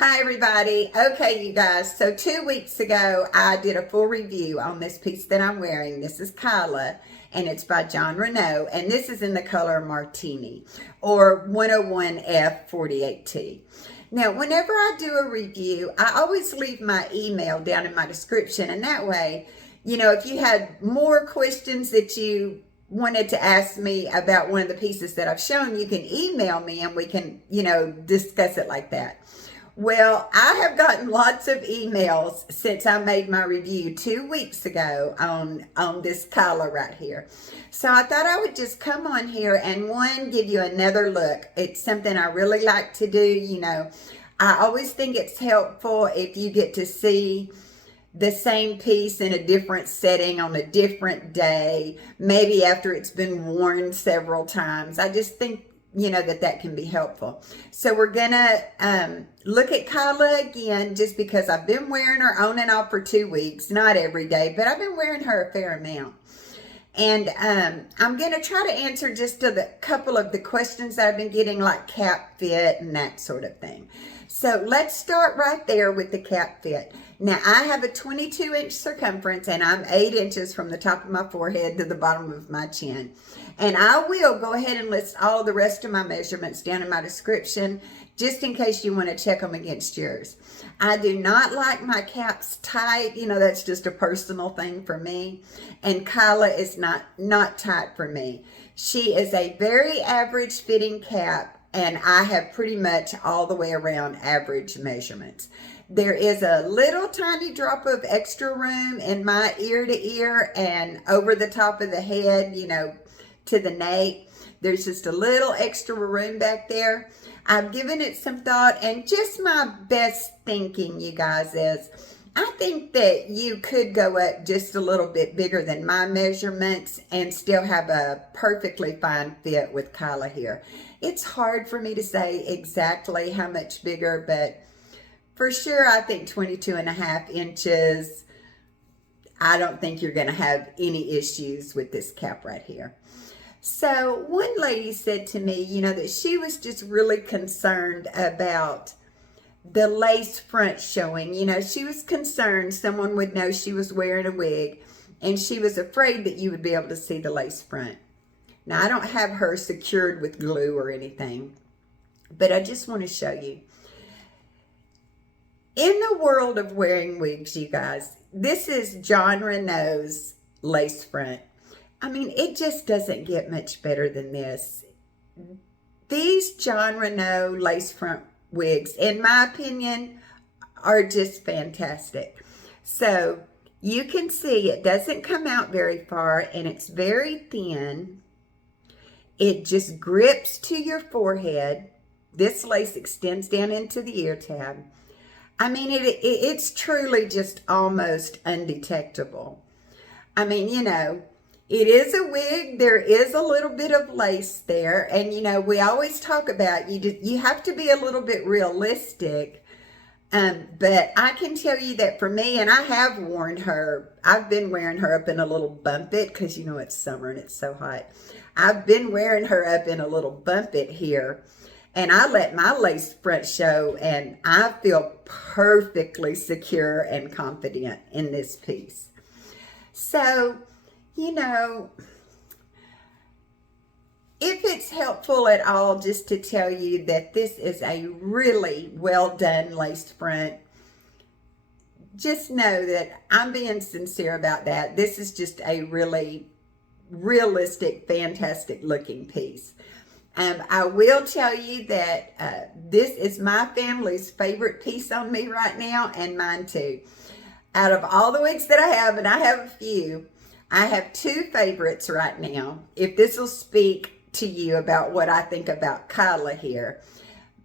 Hi everybody. Okay, you guys, so 2 weeks ago I did a full review on this piece that I'm wearing. This is KYLA and it's by Jon Renau, and this is in the color Martini or 101F48T. Now whenever I do a review, I always leave my email down in my description, and that way, if you had more questions that you wanted to ask me about one of the pieces that I've shown, you can email me and we can, discuss it like that. Well, I have gotten lots of emails since I made my review 2 weeks ago on this KYLA right here. So I thought I would just come on here and give you another look. It's something I really like to do. I always think it's helpful if you get to see the same piece in a different setting on a different day, maybe after it's been worn several times. I just think that can be helpful. So we're gonna look at KYLA again, just because I've been wearing her on and off for 2 weeks, not every day, but I've been wearing her a fair amount. And I'm gonna try to answer just a couple of the questions that I've been getting, like cap fit and that sort of thing. So let's start right there with the cap fit. Now I have a 22-inch circumference and I'm 8 inches from the top of my forehead to the bottom of my chin. And I will go ahead and list all the rest of my measurements down in my description, just in case you want to check them against yours. I do not like my caps tight. That's just a personal thing for me. And KYLA is not tight for me. She is a very average fitting cap, and I have pretty much all the way around average measurements. There is a little tiny drop of extra room in my ear to ear and over the top of the head, to the nape. There's just a little extra room back there. I've given it some thought, and just my best thinking, you guys, is I think that you could go up just a little bit bigger than my measurements and still have a perfectly fine fit with KYLA here. It's hard for me to say exactly how much bigger, but for sure I think 22.5 inches. I don't think you're going to have any issues with this cap right here. So one lady said to me, that she was just really concerned about the lace front showing. She was concerned someone would know she was wearing a wig, and she was afraid that you would be able to see the lace front. Now, I don't have her secured with glue or anything, but I just want to show you. In the world of wearing wigs, you guys, this is Jon Renau's lace front. I mean, it just doesn't get much better than this. These Jon Renau lace front wigs, in my opinion, are just fantastic. So you can see it doesn't come out very far, and it's very thin. It just grips to your forehead. This lace extends down into the ear tab. I mean, it's truly just almost undetectable. I mean, it is a wig. There is a little bit of lace there. And, we always talk about you have to be a little bit realistic. But I can tell you that for me, and I have worn her, I've been wearing her up in a little bump it, because, it's summer and it's so hot. I've been wearing her up in a little bump it here. And I let my lace front show, and I feel perfectly secure and confident in this piece. So, if it's helpful at all, just to tell you that this is a really well done lace front, just know that I'm being sincere about that. This is just a really realistic, fantastic looking piece. I will tell you that this is my family's favorite piece on me right now, and mine too. Out of all the wigs that I have, and I have a few, I have 2 favorites right now. If this will speak to you about what I think about KYLA here.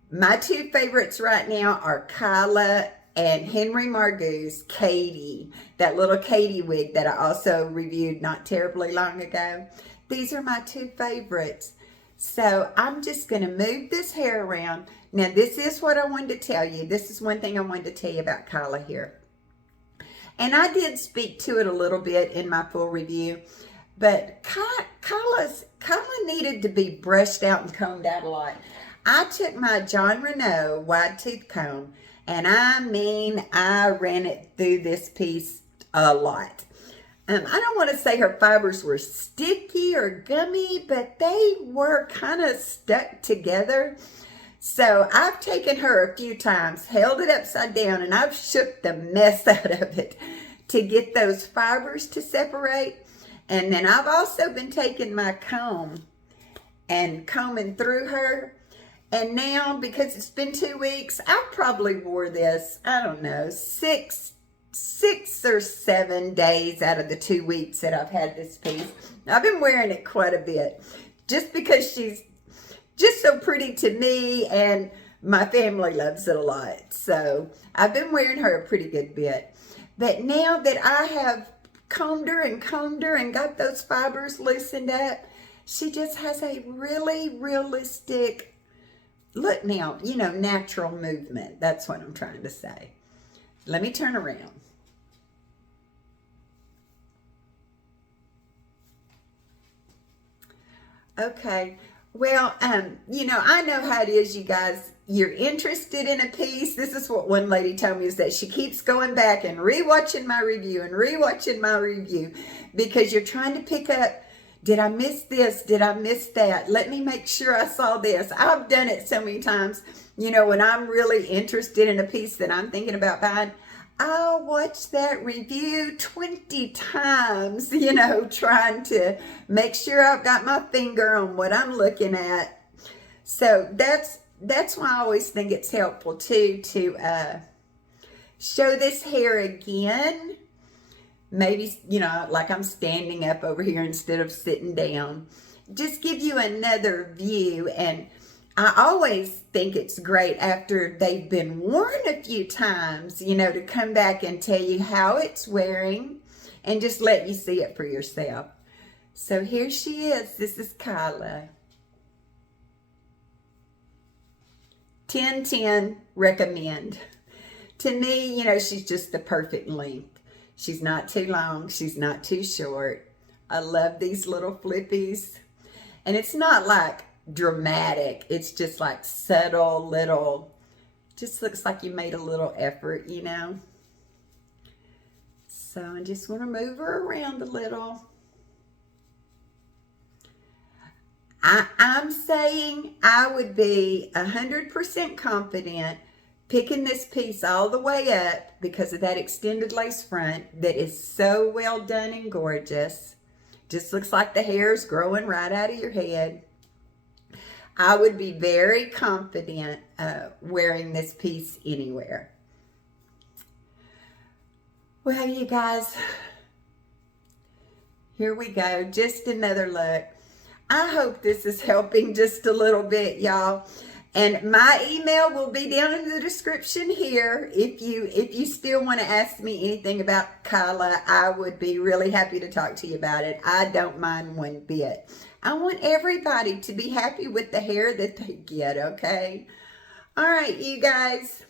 My 2 favorites right now are KYLA and Henry Margou's Katie, that little Katie wig that I also reviewed not terribly long ago. These are my 2 favorites. So I'm just going to move this hair around. Now, this is what I wanted to tell you. This is one thing I wanted to tell you about KYLA here. And I did speak to it a little bit in my full review, but KYLA needed to be brushed out and combed out a lot. I took my Jon Renau wide tooth comb And I mean, I ran it through this piece a lot. I don't want to say her fibers were sticky or gummy, but they were kind of stuck together. So I've taken her a few times, held it upside down, and I've shook the mess out of it to get those fibers to separate. And then I've also been taking my comb and combing through her. And now, because it's been 2 weeks, I probably wore this, I don't know, six or 7 days out of the 2 weeks that I've had this piece. I've been wearing it quite a bit just because she's just so pretty to me and my family loves it a lot. So I've been wearing her a pretty good bit. But now that I have combed her and got those fibers loosened up, she just has a really realistic look now, you know, natural movement. That's what I'm trying to say. Let me turn around. Okay. Well, you know, I know how it is, you guys. You're interested in a piece. This is what one lady told me, is that she keeps going back and rewatching my review because you're trying to pick up, did I miss this? Did I miss that? Let me make sure I saw this. I've done it so many times. You know, when I'm really interested in a piece that I'm thinking about buying, I'll watch that review 20 times, you know, trying to make sure I've got my finger on what I'm looking at. So that's why I always think it's helpful too to show this hair again. Maybe, you know, like I'm standing up over here instead of sitting down. Just give you another view. And I always think it's great after they've been worn a few times, you know, to come back and tell you how it's wearing and just let you see it for yourself. So here she is. This is KYLA. 10/10 recommend. To me, you know, she's just the perfect length. She's not too long. She's not too short. I love these little flippies. And it's not like dramatic. It's just like subtle little, just looks like you made a little effort, you know. So I just want to move her around a little. I'm saying I would be 100% confident picking this piece all the way up because of that extended lace front that is so well done and gorgeous. Just looks like the hair's growing right out of your head. I would be very confident wearing this piece anywhere. Well, you guys, here we go. Just another look. I hope this is helping just a little bit, y'all. And my email will be down in the description here. If you still want to ask me anything about KYLA, I would be really happy to talk to you about it. I don't mind one bit. I want everybody to be happy with the hair that they get, okay? All right, you guys.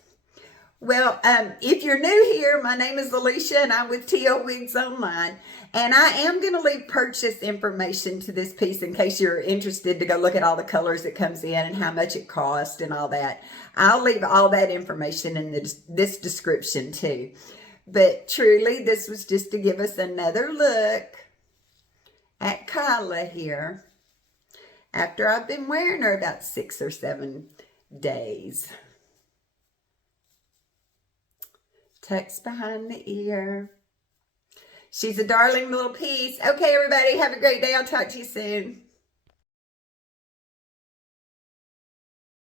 Well, if you're new here, my name is Alicia and I'm with TL Wigs Online. And I am going to leave purchase information to this piece in case you're interested to go look at all the colors it comes in and how much it costs and all that. I'll leave all that information in this description too. But truly, this was just to give us another look at KYLA here after I've been wearing her about 6 or 7 days. Tucks behind the ear. She's a darling little piece. Okay, everybody, have a great day. I'll talk to you soon.